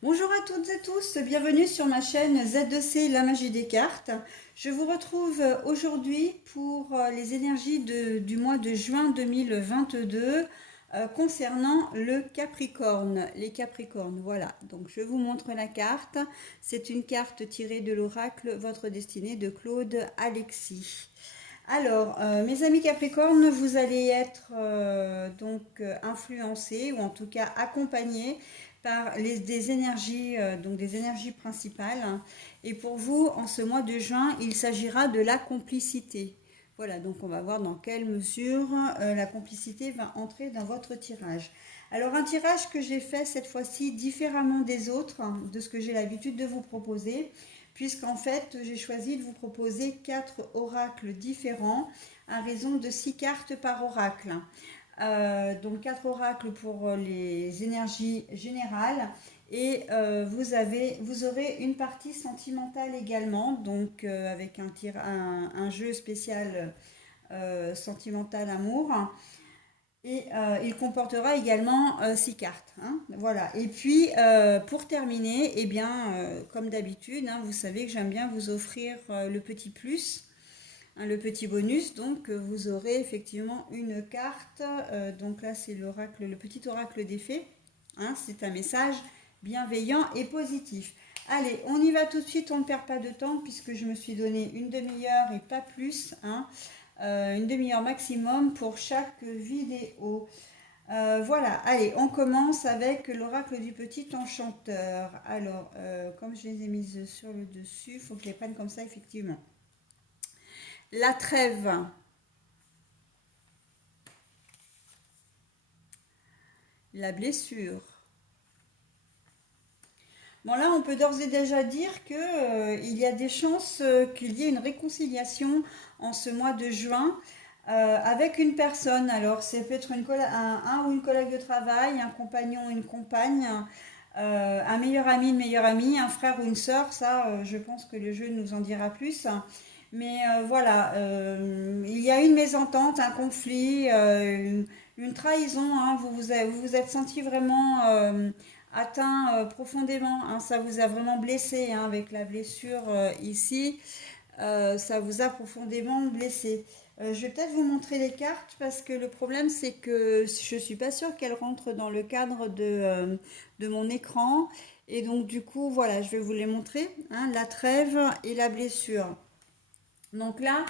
Bonjour à toutes et tous, bienvenue sur ma chaîne Z2C La Magie des Cartes. Je vous retrouve aujourd'hui pour les énergies du mois de juin 2022 concernant le Capricorne. Les Capricornes, voilà. Donc je vous montre la carte. C'est une carte tirée de l'oracle Votre destinée de Claude Alexis. Alors, mes amis Capricornes, vous allez être influencés ou en tout cas accompagnés par des énergies, donc des énergies principales. Et pour vous, en ce mois de juin, il s'agira de la complicité. Voilà, donc on va voir dans quelle mesure la complicité va entrer dans votre tirage. Alors un tirage que j'ai fait cette fois-ci différemment des autres, de ce que j'ai l'habitude de vous proposer, puisqu'en fait j'ai choisi de vous proposer 4 oracles différents à raison de 6 cartes par oracle. Donc 4 oracles pour les énergies générales et vous aurez une partie sentimentale également, donc avec un jeu spécial sentimental amour. Et il comportera également 6 cartes, hein. Voilà. Et puis, pour terminer, eh bien, comme d'habitude, hein, vous savez que j'aime bien vous offrir le petit plus, hein, le petit bonus. Donc, vous aurez effectivement une carte. Donc là, c'est l'oracle, le petit oracle des fées, hein. C'est un message bienveillant et positif. Allez, on y va tout de suite, on ne perd pas de temps puisque je me suis donné une demi-heure et pas plus, hein, une demi-heure maximum pour chaque vidéo. Voilà, allez, on commence avec l'oracle du petit enchanteur. Alors, comme je les ai mises sur le dessus, il faut que je les prenne comme ça, effectivement. La trêve, la blessure. Bon, là, on peut d'ores et déjà dire que, il y a des chances qu'il y ait une réconciliation en ce mois de juin avec une personne. Alors, c'est peut-être un ou une collègue de travail, un compagnon ou une compagne, un meilleur ami, une meilleure amie, un frère ou une sœur. Ça, je pense que le jeu nous en dira plus. Mais voilà, il y a une mésentente, un conflit, une trahison, hein. Vous vous êtes senti vraiment atteint profondément, hein. Ça vous a vraiment blessé, hein, avec la blessure ici. Ça vous a profondément blessé. Je vais peut-être vous montrer les cartes parce que le problème c'est que je suis pas sûre qu'elles rentrent dans le cadre de mon écran. Et donc du coup, voilà, je vais vous les montrer, hein, la trêve et la blessure. Donc là,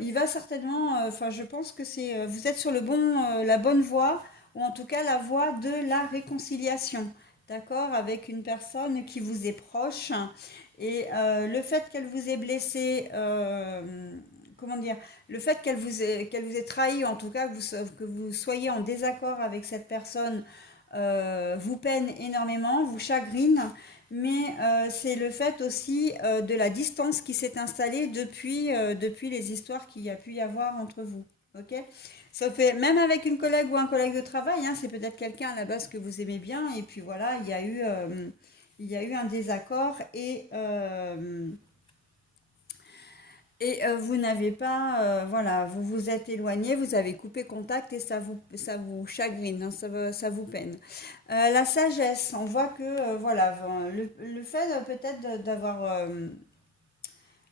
il va certainement, enfin je pense que vous êtes sur la bonne voie, ou en tout cas la voie de la réconciliation, d'accord, avec une personne qui vous est proche. Et le fait qu'elle vous ait blessé, comment dire, le fait qu'elle vous ait trahi, ou en tout cas que vous soyez en désaccord avec cette personne, vous peine énormément, vous chagrine, mais c'est le fait aussi de la distance qui s'est installée depuis les histoires qu'il y a pu y avoir entre vous. Ok. Ça fait, même avec une collègue ou un collègue de travail, hein, c'est peut-être quelqu'un à la base que vous aimez bien, et puis voilà, il y a eu un désaccord et vous n'avez pas, voilà, vous vous êtes éloigné, vous avez coupé contact et ça vous chagrine, hein, ça vous peine. La sagesse, on voit que, voilà, le fait peut-être d'avoir,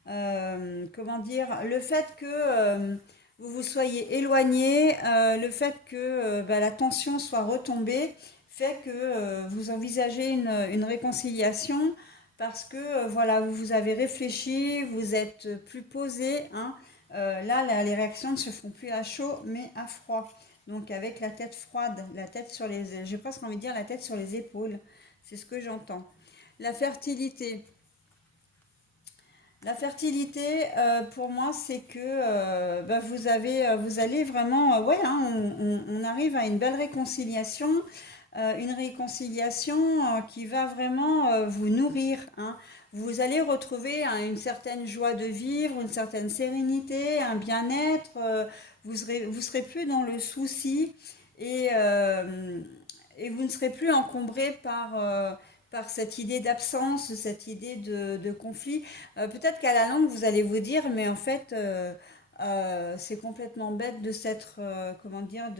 comment dire, le fait que vous vous soyez éloigné, le fait que bah, la tension soit retombée, fait que vous envisagez une réconciliation parce que voilà, vous avez réfléchi, vous êtes plus posé, hein. Les réactions ne se font plus à chaud, mais à froid. Donc avec la tête froide, j'ai presque envie de dire la tête sur les épaules. C'est ce que j'entends. La fertilité. La fertilité, pour moi, c'est que bah, vous allez vraiment, ouais, hein, on arrive à une belle réconciliation, une réconciliation qui va vraiment vous nourrir, hein. Vous allez retrouver, hein, une certaine joie de vivre, une certaine sérénité, un bien-être. Vous serez plus dans le souci et, euh, et vous ne serez plus encombré par cette idée d'absence, cette idée de conflit. Peut-être qu'à la langue, vous allez vous dire, mais en fait, c'est complètement bête de s'être, comment dire,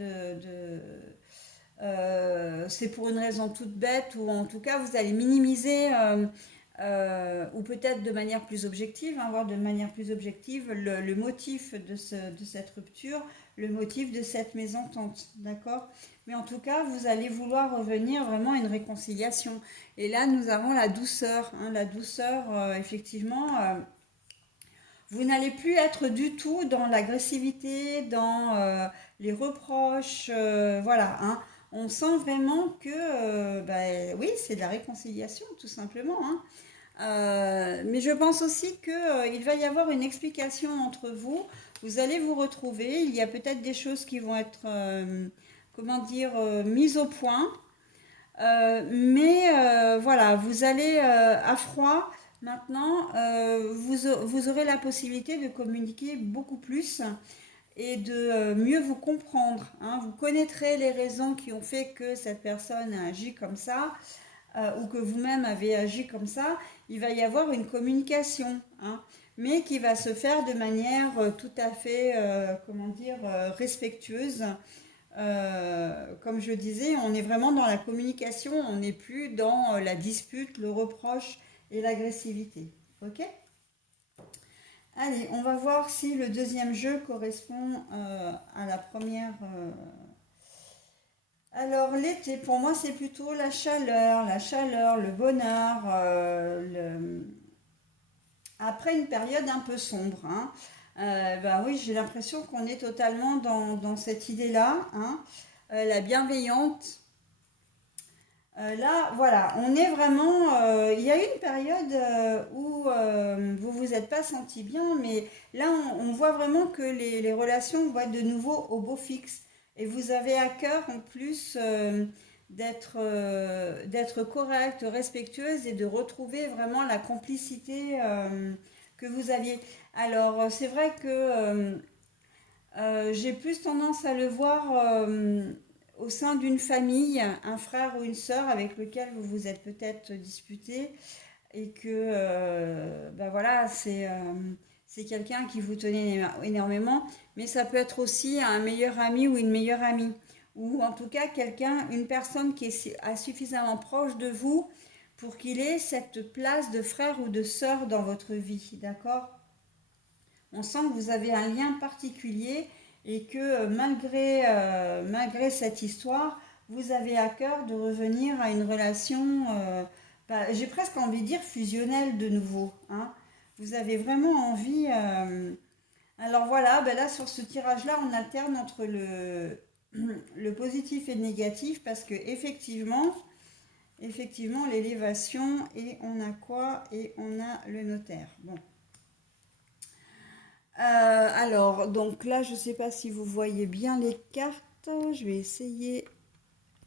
c'est pour une raison toute bête, ou en tout cas vous allez minimiser, ou peut-être de manière plus objective, hein, voire de manière plus objective, le motif de cette rupture, le motif de cette mésentente, d'accord? Mais en tout cas, vous allez vouloir revenir vraiment à une réconciliation. Et là, nous avons la douceur, hein, la douceur, effectivement. Vous n'allez plus être du tout dans l'agressivité, dans les reproches, voilà, hein. On sent vraiment que, oui, c'est de la réconciliation, tout simplement, hein. Mais je pense aussi qu'il va y avoir une explication entre vous. Vous allez vous retrouver. Il y a peut-être des choses qui vont être, comment dire, mises au point. Mais voilà, vous allez à froid. Maintenant, vous aurez la possibilité de communiquer beaucoup plus et de mieux vous comprendre, hein. Vous connaîtrez les raisons qui ont fait que cette personne a agi comme ça, ou que vous-même avez agi comme ça. Il va y avoir une communication, hein, mais qui va se faire de manière tout à fait, comment dire, respectueuse. Comme je disais, on est vraiment dans la communication, on n'est plus dans la dispute, le reproche et l'agressivité. Ok? Allez, on va voir si le deuxième jeu correspond à la première. Alors l'été, pour moi, c'est plutôt la chaleur, le bonheur, après une période un peu sombre, hein. Ben oui, j'ai l'impression qu'on est totalement dans cette idée-là, hein. La bienveillante. Là, voilà, on est vraiment. Il y a eu une période où vous vous êtes pas senti bien, mais là, on voit vraiment que les relations vont être de nouveau au beau fixe. Et vous avez à cœur, en plus, d'être correcte, respectueuse et de retrouver vraiment la complicité que vous aviez. Alors, c'est vrai que j'ai plus tendance à le voir au sein d'une famille, un frère ou une sœur avec lequel vous vous êtes peut-être disputé et que ben voilà, c'est quelqu'un qui vous tenait énormément, mais ça peut être aussi un meilleur ami ou une meilleure amie, ou en tout cas quelqu'un, une personne qui est suffisamment proche de vous pour qu'il ait cette place de frère ou de sœur dans votre vie, d'accord? On sent que vous avez un lien particulier et que malgré cette histoire, vous avez à cœur de revenir à une relation, j'ai presque envie de dire fusionnelle de nouveau, hein. Vous avez vraiment envie. Alors voilà, ben là sur ce tirage-là, on alterne entre le positif et le négatif parce que effectivement, l'élévation et on a quoi? Et on a le notaire. Bon. Alors, donc là, je ne sais pas si vous voyez bien les cartes. Je vais essayer.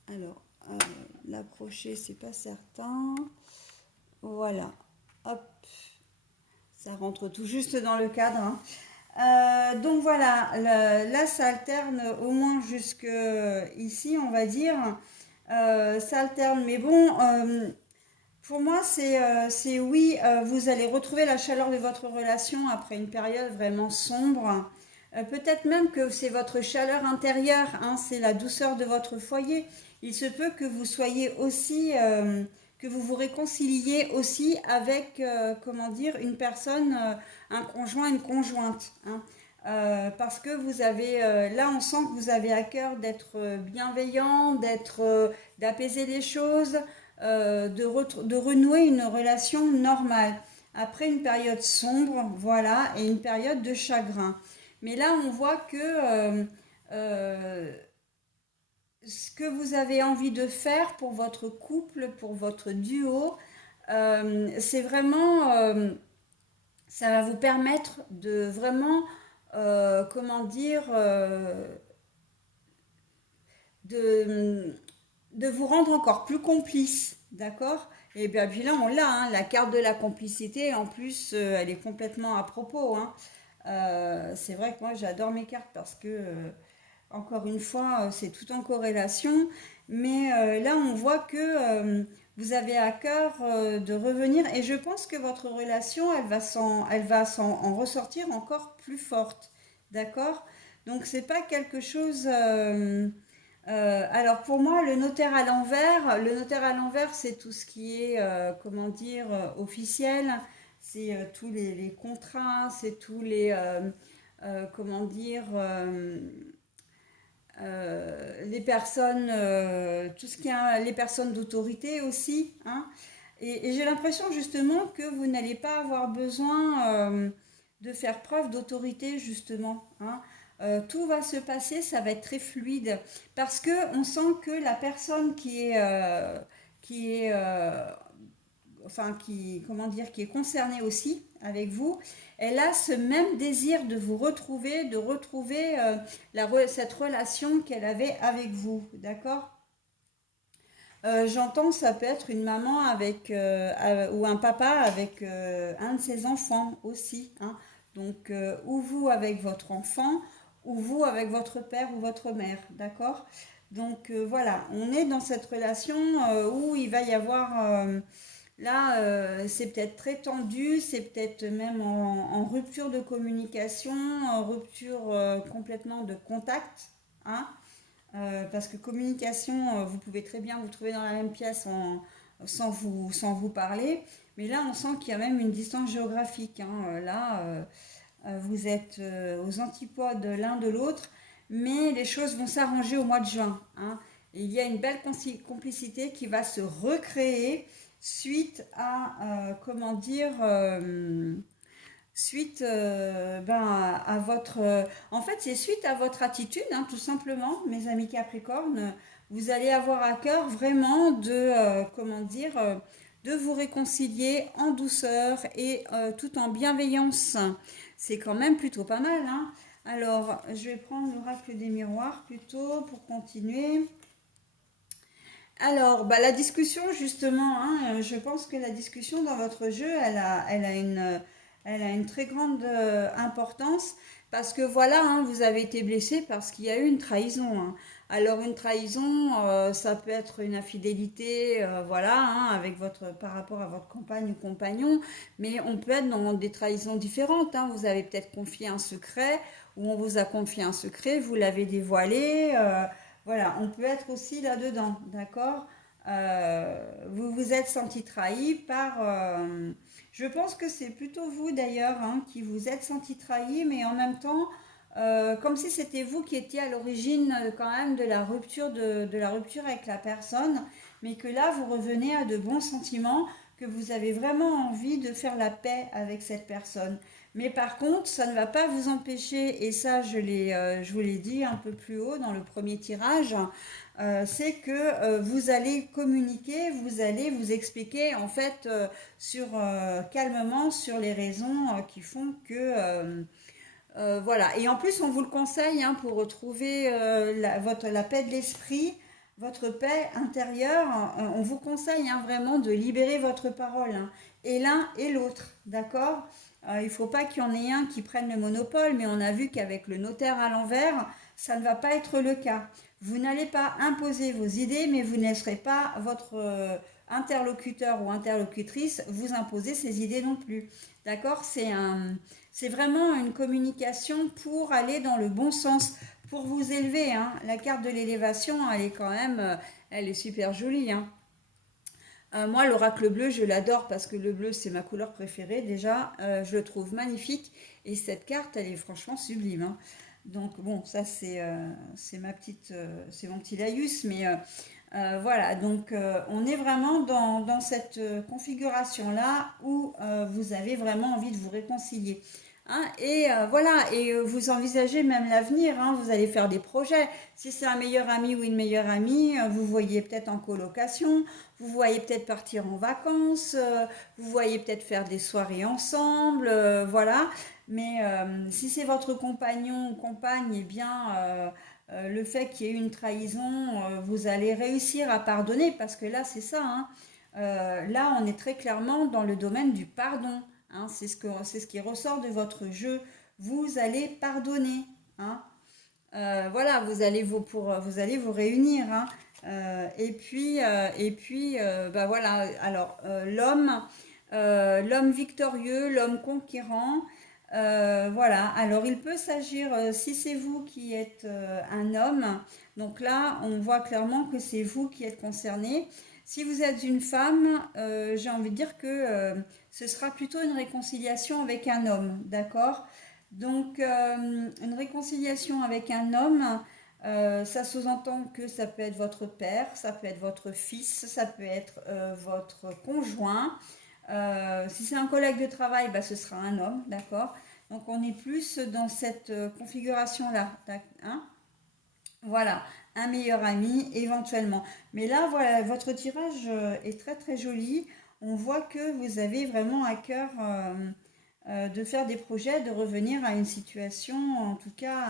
Alors, l'approcher, c'est pas certain. Voilà. Hop. Ça rentre tout juste dans le cadre, hein. Donc voilà, là, ça alterne au moins jusque ici, on va dire. Ça alterne, mais bon, pour moi, c'est oui, vous allez retrouver la chaleur de votre relation après une période vraiment sombre. Peut-être même que c'est votre chaleur intérieure, hein, c'est la douceur de votre foyer. Il se peut que vous soyez aussi, que vous vous réconciliez aussi avec, comment dire, une personne, un conjoint, une conjointe, hein. Parce que vous avez, là, on sent que vous avez à cœur d'être bienveillant, d'apaiser les choses, de renouer une relation normale après une période sombre, voilà, et une période de chagrin. Mais là, on voit que ce que vous avez envie de faire pour votre couple, pour votre duo, c'est vraiment, ça va vous permettre de vraiment, comment dire, de, de vous rendre encore plus complice, d'accord? Et bien puis là, on l'a, hein, la carte de la complicité, en plus, elle est complètement à propos, hein. C'est vrai que moi, j'adore mes cartes parce que, encore une fois, c'est tout en corrélation. Mais là, on voit que vous avez à cœur de revenir. Et je pense que votre relation, en ressortir encore plus forte, d'accord? Donc, c'est pas quelque chose... Alors pour moi, le notaire à l'envers, c'est tout ce qui est, comment dire, officiel. C'est tous les contrats, c'est tous comment dire, les personnes, tout ce qui est les personnes d'autorité aussi, hein. Et j'ai l'impression justement que vous n'allez pas avoir besoin de faire preuve d'autorité justement, hein. Tout va se passer, ça va être très fluide parce que on sent que la personne qui est enfin comment dire, qui est concernée aussi avec vous, elle a ce même désir de vous retrouver, de retrouver cette relation qu'elle avait avec vous, d'accord. J'entends, ça peut être une maman avec ou un papa avec un de ses enfants aussi, hein. Donc, ou vous avec votre enfant, ou vous avec votre père ou votre mère, d'accord? Donc voilà, on est dans cette relation où il va y avoir là, c'est peut-être très tendu, c'est peut-être même en rupture de communication, en rupture complètement de contact, hein. Parce que communication, vous pouvez très bien vous trouver dans la même pièce sans vous parler, mais là on sent qu'il y a même une distance géographique, hein. Là, vous êtes aux antipodes l'un de l'autre, mais les choses vont s'arranger au mois de juin, hein. Et il y a une belle complicité qui va se recréer suite à, comment dire, suite ben, à votre... en fait, c'est suite à votre attitude, hein, tout simplement, mes amis Capricorne. Vous allez avoir à cœur vraiment de, comment dire, de vous réconcilier en douceur et tout en bienveillance. C'est quand même plutôt pas mal, hein. Alors, je vais prendre l'oracle des miroirs plutôt pour continuer. Alors, bah, la discussion, justement, hein, je pense que la discussion dans votre jeu, elle a une très grande importance parce que voilà, hein, vous avez été blessé parce qu'il y a eu une trahison, hein. Alors, une trahison, ça peut être une infidélité, voilà, hein, par rapport à votre compagne ou compagnon, mais on peut être dans des trahisons différentes, hein. Vous avez peut-être confié un secret ou on vous a confié un secret, vous l'avez dévoilé. Voilà, on peut être aussi là-dedans, d'accord. Vous vous êtes senti trahi par... je pense que c'est plutôt vous d'ailleurs, hein, qui vous êtes senti trahi, mais en même temps, comme si c'était vous qui étiez à l'origine quand même de la rupture avec la personne, mais que là, vous revenez à de bons sentiments, que vous avez vraiment envie de faire la paix avec cette personne. Mais par contre, ça ne va pas vous empêcher, et ça je vous l'ai dit un peu plus haut dans le premier tirage, c'est que vous allez communiquer, vous allez vous expliquer en fait calmement sur les raisons qui font que voilà. Et en plus, on vous le conseille, hein, pour retrouver la paix de l'esprit, votre paix intérieure. On vous conseille, hein, vraiment de libérer votre parole, hein, et l'un et l'autre, d'accord. Il ne faut pas qu'il y en ait un qui prenne le monopole, mais on a vu qu'avec le notaire à l'envers, ça ne va pas être le cas. Vous n'allez pas imposer vos idées, mais vous ne laisserez pas votre interlocuteur ou interlocutrice vous imposer ses idées non plus. D'accord. C'est vraiment une communication pour aller dans le bon sens, pour vous élever, hein. La carte de l'élévation, elle est quand même, elle est super jolie, hein. Moi, l'oracle bleu, je l'adore parce que le bleu, c'est ma couleur préférée déjà. Je le trouve magnifique et cette carte, elle est franchement sublime, hein. Donc bon, ça c'est mon petit laïus, mais voilà. Donc on est vraiment dans cette configuration-là où vous avez vraiment envie de vous réconcilier, hein. Et voilà, et vous envisagez même l'avenir, hein. Vous allez faire des projets. Si c'est un meilleur ami ou une meilleure amie, vous voyez peut-être en colocation, vous voyez peut-être partir en vacances, vous voyez peut-être faire des soirées ensemble, voilà. Mais si c'est votre compagnon ou compagne, eh bien, le fait qu'il y ait eu une trahison, vous allez réussir à pardonner parce que là, c'est ça, hein. Là, on est très clairement dans le domaine du pardon, hein. C'est ce qui ressort de votre jeu. Vous allez pardonner, hein. Voilà, vous allez vous réunir, hein. Bah voilà. Alors l'homme victorieux, l'homme conquérant, Voilà, alors il peut s'agir, si c'est vous qui êtes un homme, donc là on voit clairement que c'est vous qui êtes concerné. Si vous êtes une femme, j'ai envie de dire que ce sera plutôt une réconciliation avec un homme, d'accord? Donc une réconciliation avec un homme, ça sous-entend que ça peut être votre père, ça peut être votre fils, ça peut être votre conjoint. Si c'est un collègue de travail, bah, ce sera un homme, d'accord? Donc on est plus dans cette configuration-là, hein. Voilà, un meilleur ami éventuellement. Mais là, voilà, votre tirage est très très joli. On voit que vous avez vraiment à cœur de faire des projets, de revenir à une situation, en tout cas,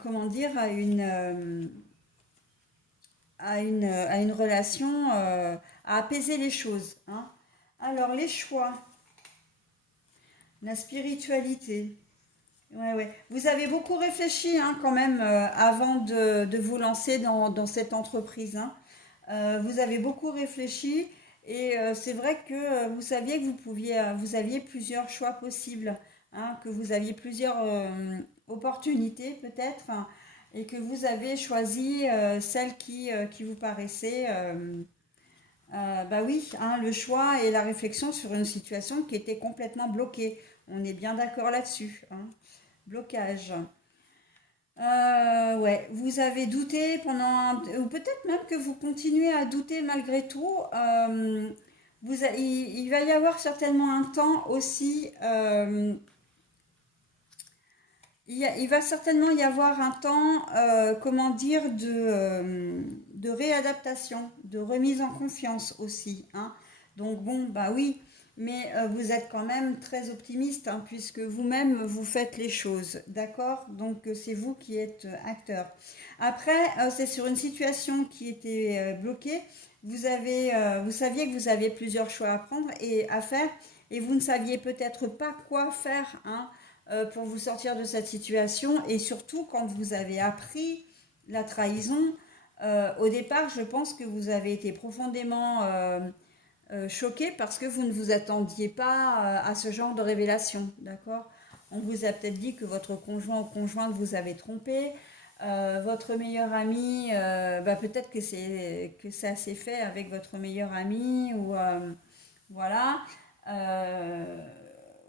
comment dire, à une relation, à apaiser les choses, hein. Alors, les choix, la spiritualité. Ouais, ouais. Vous avez beaucoup réfléchi hein, quand même avant de vous lancer dans cette entreprise, hein. Vous avez beaucoup réfléchi et c'est vrai que vous saviez que vous aviez plusieurs choix possibles, hein, que vous aviez plusieurs opportunités peut-être, hein, et que vous avez choisi celle qui vous paraissait, bah oui, hein, le choix et la réflexion sur une situation qui était complètement bloquée. On est bien d'accord là-dessus, hein. Blocage. Ouais, vous avez douté ou peut-être même que vous continuez à douter malgré tout. Il va y avoir certainement un temps aussi. Il va certainement y avoir un temps, comment dire, de réadaptation, de remise en confiance aussi, hein. Donc bon, bah oui, mais vous êtes quand même très optimiste, hein, puisque vous-même vous faites les choses, d'accord? Donc c'est vous qui êtes acteur. Après, c'est sur une situation qui était bloquée. Vous saviez que vous aviez plusieurs choix à prendre et à faire, et vous ne saviez peut-être pas quoi faire, hein, pour vous sortir de cette situation et surtout quand vous avez appris la trahison, au départ je pense que vous avez été profondément choqué parce que vous ne vous attendiez pas à ce genre de révélation, d'accord? On vous a peut-être dit que votre conjoint ou conjointe vous avait trompé, votre meilleur ami, bah peut-être que ça s'est fait avec votre meilleur ami ou voilà. Euh,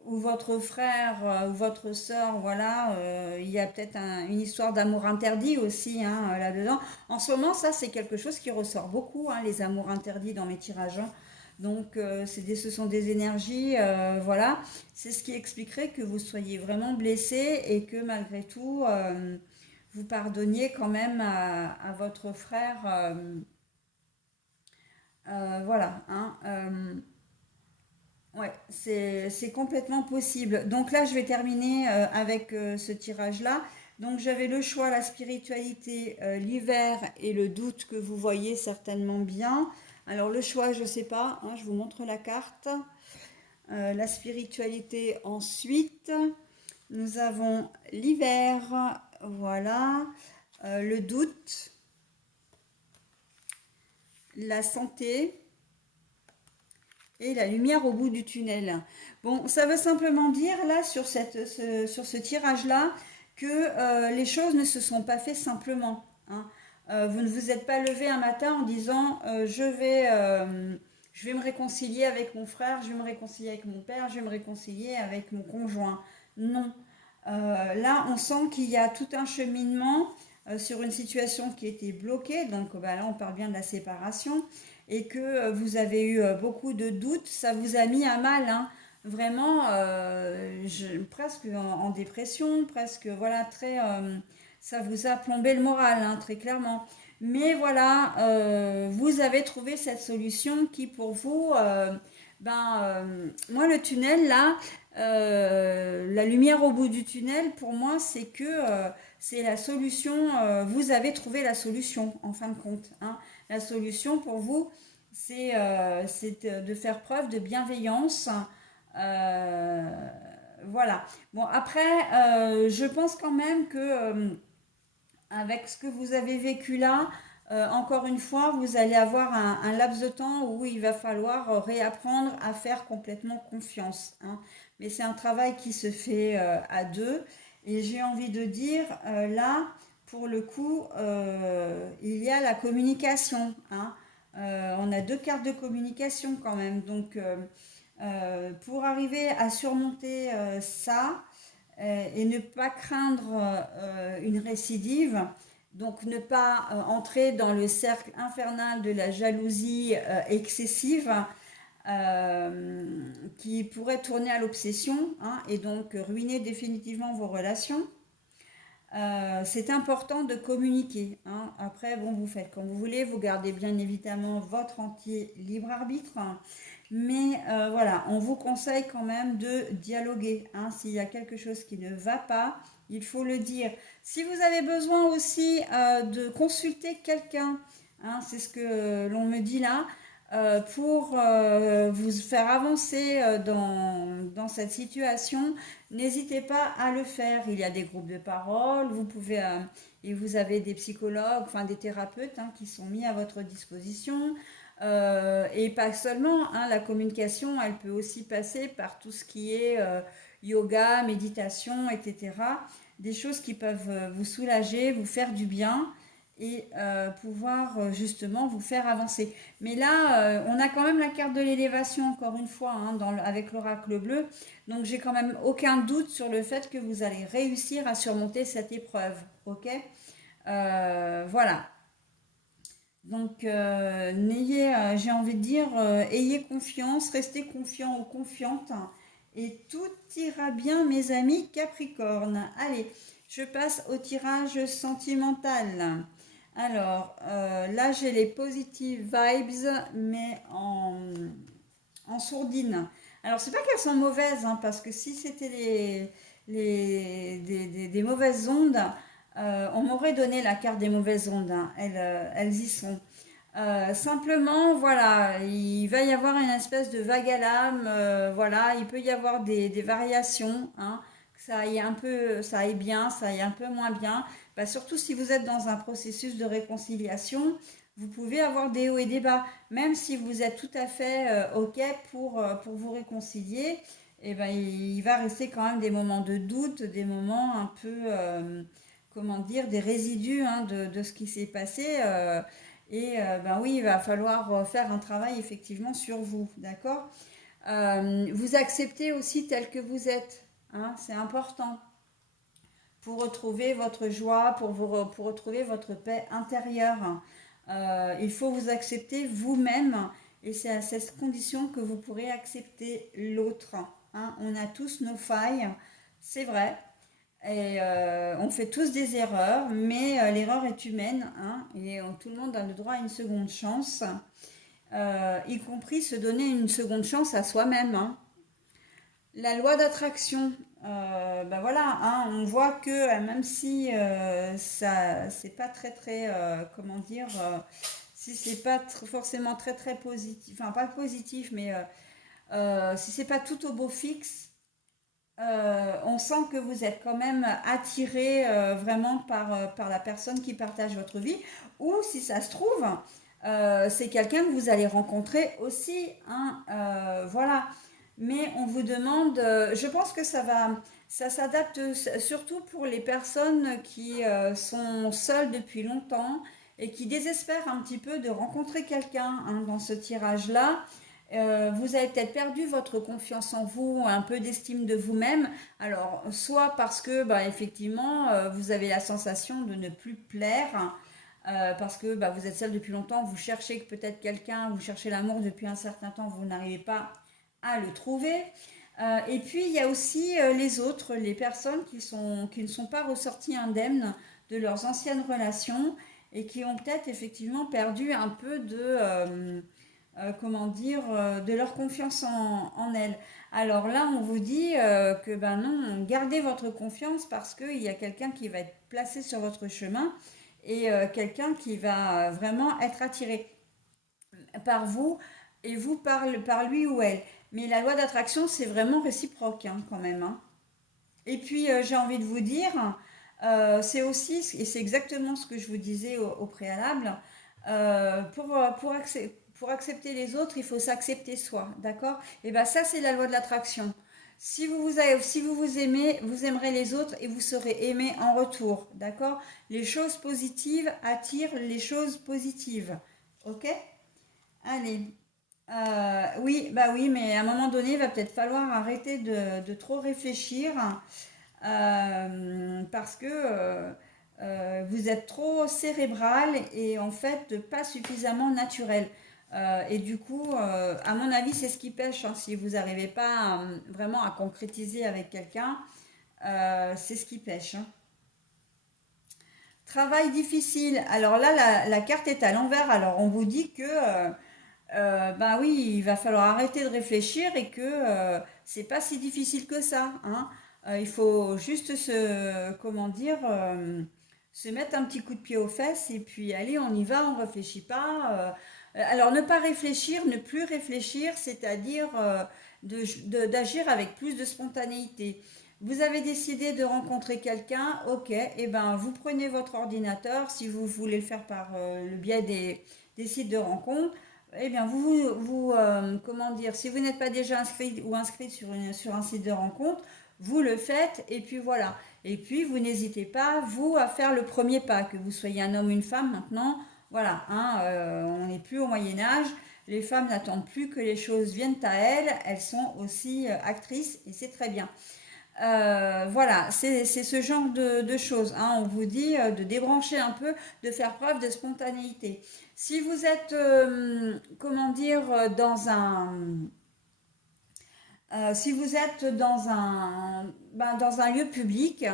ou votre frère ou votre sœur, voilà, il y a peut-être une histoire d'amour interdit aussi hein, là-dedans. En ce moment, ça, c'est quelque chose qui ressort beaucoup, hein, les amours interdits dans mes tirages, hein. Donc, ce sont des énergies, voilà. C'est ce qui expliquerait que vous soyez vraiment blessé et que malgré tout, vous pardonniez quand même à votre frère. Voilà, hein. Ouais, c'est complètement possible. Donc là, je vais terminer avec ce tirage-là. Donc j'avais le choix, la spiritualité, l'hiver et le doute que vous voyez certainement bien. Alors le choix, je ne sais pas, hein, je vous montre la carte. La spiritualité ensuite. Nous avons l'hiver, voilà. Le doute, la santé et la lumière au bout du tunnel. Bon, ça veut simplement dire là sur ce tirage-là que les choses ne se sont pas faites simplement, hein. Vous ne vous êtes pas levé un matin en disant je vais me réconcilier avec mon frère, je vais me réconcilier avec mon père, je vais me réconcilier avec mon conjoint. Non. Là, on sent qu'il y a tout un cheminement sur une situation qui était bloquée. Donc bah, là, on parle bien de la séparation et que vous avez eu beaucoup de doutes, ça vous a mis à mal, hein. Vraiment, presque en dépression, presque, voilà, ça vous a plombé le moral, hein, très clairement. Mais voilà, vous avez trouvé cette solution qui pour vous, moi le tunnel là, la lumière au bout du tunnel, pour moi, c'est que c'est la solution, vous avez trouvé la solution en fin de compte, hein. La solution pour vous, c'est de faire preuve de bienveillance. Euh, voilà. Bon, après, je pense quand même que avec ce que vous avez vécu là, encore une fois, vous allez avoir un laps de temps où il va falloir réapprendre à faire complètement confiance, hein. Mais c'est un travail qui se fait à deux. Et j'ai envie de dire, là, pour le coup, il y a la communication, hein. On a deux cartes de communication quand même. Donc, pour arriver à surmonter ça, et ne pas craindre une récidive, donc ne pas entrer dans le cercle infernal de la jalousie excessive qui pourrait tourner à l'obsession, hein, et donc ruiner définitivement vos relations. C'est important de communiquer, hein. Après, bon, vous faites comme vous voulez, vous gardez bien évidemment votre entier libre arbitre, hein. Mais voilà, on vous conseille quand même de dialoguer, hein. S'il y a quelque chose qui ne va pas, il faut le dire. Si vous avez besoin aussi de consulter quelqu'un, hein, c'est ce que l'on me dit là, pour vous faire avancer dans cette situation, n'hésitez pas à le faire. Il y a des groupes de parole, vous pouvez, et vous avez des psychologues, enfin des thérapeutes, hein, qui sont mis à votre disposition. Et pas seulement, hein, la communication, elle peut aussi passer par tout ce qui est yoga, méditation, etc. Des choses qui peuvent vous soulager, vous faire du bien et pouvoir justement vous faire avancer. Mais là, on a quand même la carte de l'élévation, encore une fois, hein, avec l'oracle bleu. Donc j'ai quand même aucun doute sur le fait que vous allez réussir à surmonter cette épreuve. Ok. Voilà. Donc j'ai envie de dire, ayez confiance, restez confiant ou confiante, hein, et tout ira bien, mes amis Capricorne. Allez, je passe au tirage sentimental. Alors, là, j'ai les positive vibes, mais en sourdine. Alors, c'est pas qu'elles sont mauvaises, hein, parce que si c'était des mauvaises ondes, on m'aurait donné la carte des mauvaises ondes, hein. Elles y sont. Simplement, voilà, il va y avoir une espèce de vague à l'âme, voilà, il peut y avoir des variations, hein, que ça aille un peu, ça aille bien, ça aille un peu moins bien. Bah, surtout si vous êtes dans un processus de réconciliation, vous pouvez avoir des hauts et des bas. Même si vous êtes tout à fait OK pour vous réconcilier, et ben, il va rester quand même des moments de doute, des moments un peu, comment dire, des résidus, hein, de ce qui s'est passé. Ben oui, il va falloir faire un travail effectivement sur vous, d'accord? Vous acceptez aussi tel que vous êtes, hein, c'est important pour retrouver votre joie, pour retrouver votre paix intérieure. Il faut vous accepter vous-même et c'est à cette condition que vous pourrez accepter l'autre, hein. On a tous nos failles, c'est vrai. Et on fait tous des erreurs, mais l'erreur est humaine, hein, et tout le monde a le droit à une seconde chance, y compris se donner une seconde chance à soi-même, hein. La loi d'attraction, ben voilà, hein, on voit que même si ça, c'est pas très très, comment dire, si c'est pas forcément très très positif, enfin pas positif, mais si c'est pas tout au beau fixe, on sent que vous êtes quand même attiré vraiment par la personne qui partage votre vie, ou si ça se trouve, c'est quelqu'un que vous allez rencontrer aussi, hein, voilà. Mais on vous demande, je pense que ça s'adapte surtout pour les personnes qui sont seules depuis longtemps et qui désespèrent un petit peu de rencontrer quelqu'un, hein, dans ce tirage-là. Vous avez peut-être perdu votre confiance en vous, un peu d'estime de vous-même. Alors, soit parce que, bah, effectivement, vous avez la sensation de ne plus plaire, parce que bah, vous êtes seul depuis longtemps, vous cherchez peut-être quelqu'un, vous cherchez l'amour depuis un certain temps, vous n'arrivez pas à le trouver. Et puis, il y a aussi les autres, les personnes qui ne sont pas ressorties indemnes de leurs anciennes relations et qui ont peut-être effectivement perdu un peu comment dire, de leur confiance en elles. Alors là, on vous dit que ben non, gardez votre confiance parce qu'il y a quelqu'un qui va être placé sur votre chemin et quelqu'un qui va vraiment être attiré par vous et vous par lui ou elle. Mais la loi d'attraction, c'est vraiment réciproque, hein, quand même, hein. Et puis, j'ai envie de vous dire, c'est aussi, et c'est exactement ce que je vous disais au préalable, Pour accepter les autres, il faut s'accepter soi, d'accord? Et bien ça, c'est la loi de l'attraction. Si vous vous aimez, vous aimerez les autres et vous serez aimé en retour, d'accord? Les choses positives attirent les choses positives, ok? Allez. Oui, bah oui, mais à un moment donné, il va peut-être falloir arrêter de trop réfléchir parce que vous êtes trop cérébral et en fait pas suffisamment naturel. Et du coup, à mon avis, c'est ce qui pêche, hein. Si vous n'arrivez pas vraiment à concrétiser avec quelqu'un, c'est ce qui pêche, hein. Travail difficile. Alors là, la carte est à l'envers. Alors on vous dit que ben oui, il va falloir arrêter de réfléchir et que c'est pas si difficile que ça, hein. Il faut juste comment dire, se mettre un petit coup de pied aux fesses et puis allez, on y va, on réfléchit pas. Alors ne pas réfléchir, ne plus réfléchir, c'est-à-dire d'agir avec plus de spontanéité. Vous avez décidé de rencontrer quelqu'un, ok, et ben vous prenez votre ordinateur, si vous voulez le faire par le biais des sites de rencontres. Eh bien, comment dire, si vous n'êtes pas déjà inscrit ou inscrite sur un site de rencontre, vous le faites et puis voilà. Et puis, vous n'hésitez pas, vous, à faire le premier pas, que vous soyez un homme ou une femme maintenant. Voilà, hein, on n'est plus au Moyen Âge. Les femmes n'attendent plus que les choses viennent à elles. Elles sont aussi actrices et c'est très bien. Voilà, c'est ce genre de choses, hein. On vous dit de débrancher un peu, de faire preuve de spontanéité. Si vous êtes, comment dire, si vous êtes dans un lieu public,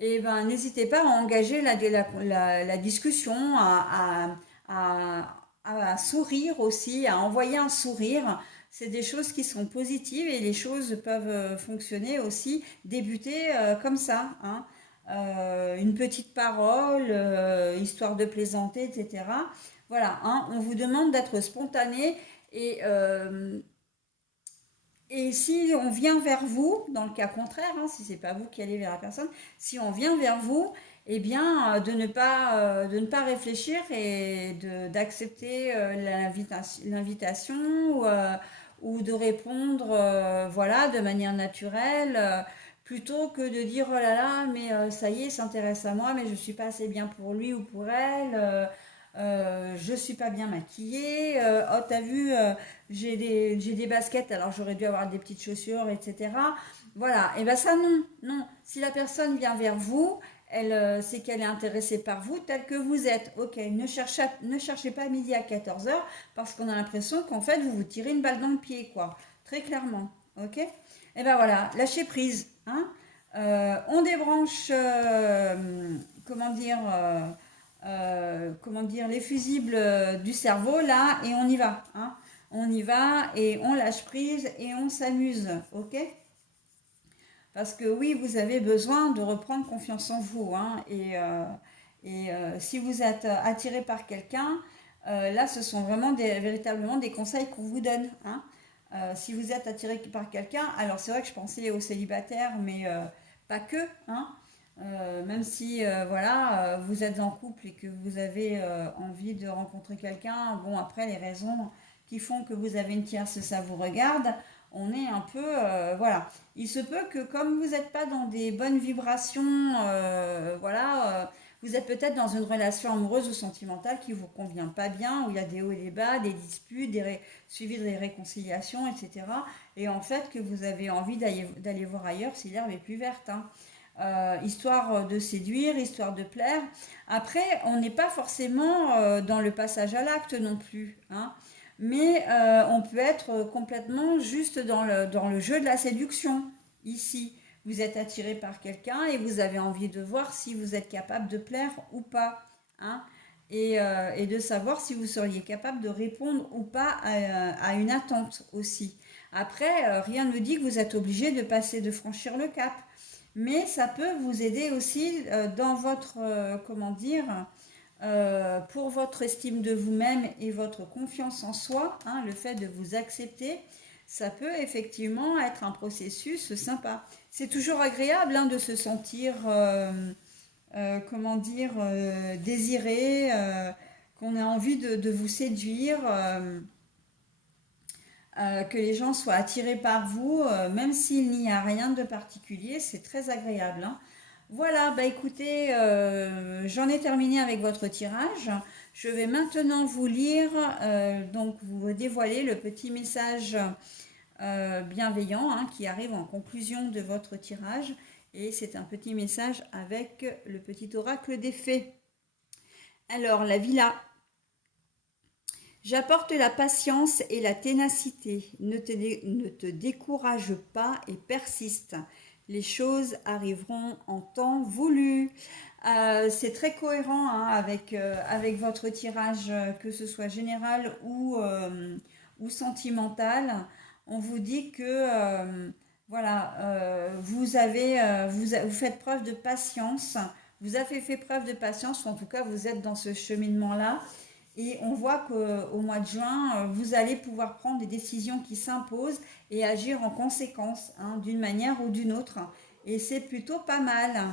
et ben, n'hésitez pas à engager la discussion, à sourire aussi, à envoyer un sourire. C'est des choses qui sont positives et les choses peuvent fonctionner aussi, débuter comme ça, hein. Une petite parole, histoire de plaisanter, etc. Voilà, hein, on vous demande d'être spontané et et si on vient vers vous, dans le cas contraire, hein, si c'est pas vous qui allez vers la personne, si on vient vers vous, eh bien, de ne pas réfléchir et d'accepter l'invitation ou de répondre, voilà, de manière naturelle, plutôt que de dire oh là là, mais ça y est, il s'intéresse à moi, mais je suis pas assez bien pour lui ou pour elle. Je suis pas bien maquillée. Oh, t'as vu, j'ai des baskets, alors j'aurais dû avoir des petites chaussures, etc. Voilà, et ben ça non, non. Si la personne vient vers vous, c'est qu'elle est intéressée par vous tel que vous êtes. Ok, ne cherchez pas midi à 14 heures parce qu'on a l'impression qu'en fait vous vous tirez une balle dans le pied, quoi. Très clairement. Ok. Et ben voilà, lâchez prise, hein. On débranche, comment dire, les fusibles du cerveau là et on y va, hein. On y va et on lâche prise et on s'amuse, ok? Parce que oui, vous avez besoin de reprendre confiance en vous, hein, si vous êtes attiré par quelqu'un, là, ce sont vraiment véritablement des conseils qu'on vous donne, hein. Si vous êtes attiré par quelqu'un, alors c'est vrai que je pensais aux célibataires, mais pas que, hein. Même si voilà, vous êtes en couple et que vous avez envie de rencontrer quelqu'un, bon après les raisons qui font que vous avez une tierce, ça vous regarde, on est un peu voilà. Il se peut que comme vous n'êtes pas dans des bonnes vibrations, voilà, vous êtes peut-être dans une relation amoureuse ou sentimentale qui vous convient pas bien, où il y a des hauts et des bas, des disputes, suivis de réconciliations, etc. Et en fait que vous avez envie d'aller voir ailleurs si l'herbe est plus verte, hein. Histoire de séduire, histoire de plaire. Après, on n'est pas forcément dans le passage à l'acte non plus, hein. Mais on peut être complètement juste dans le jeu de la séduction. Ici, vous êtes attiré par quelqu'un et vous avez envie de voir si vous êtes capable de plaire ou pas, hein. Et de savoir si vous seriez capable de répondre ou pas à une attente aussi. Après, rien ne dit que vous êtes obligé de franchir le cap. Mais ça peut vous aider aussi dans votre, comment dire, pour votre estime de vous-même et votre confiance en soi, hein, le fait de vous accepter, ça peut effectivement être un processus sympa. C'est toujours agréable, hein, de se sentir, comment dire, désiré, qu'on ait envie de vous séduire, que les gens soient attirés par vous, même s'il n'y a rien de particulier, c'est très agréable, hein. Voilà, bah écoutez, j'en ai terminé avec votre tirage. Je vais maintenant vous lire, donc vous dévoiler le petit message bienveillant, hein, qui arrive en conclusion de votre tirage. Et c'est un petit message avec le petit oracle des fées. Alors, la villa. J'apporte la patience et la ténacité. Ne te décourage pas et persiste. Les choses arriveront en temps voulu. C'est très cohérent, hein, avec votre tirage, que ce soit général ou sentimental. On vous dit que voilà, vous faites preuve de patience. Vous avez fait preuve de patience, ou en tout cas vous êtes dans ce cheminement-là. Et on voit qu'au mois de juin, vous allez pouvoir prendre des décisions qui s'imposent et agir en conséquence, hein, d'une manière ou d'une autre. Et c'est plutôt pas mal.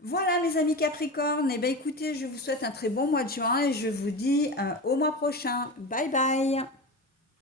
Voilà mes amis Capricorne, et bien écoutez, je vous souhaite un très bon mois de juin et je vous dis au mois prochain. Bye bye.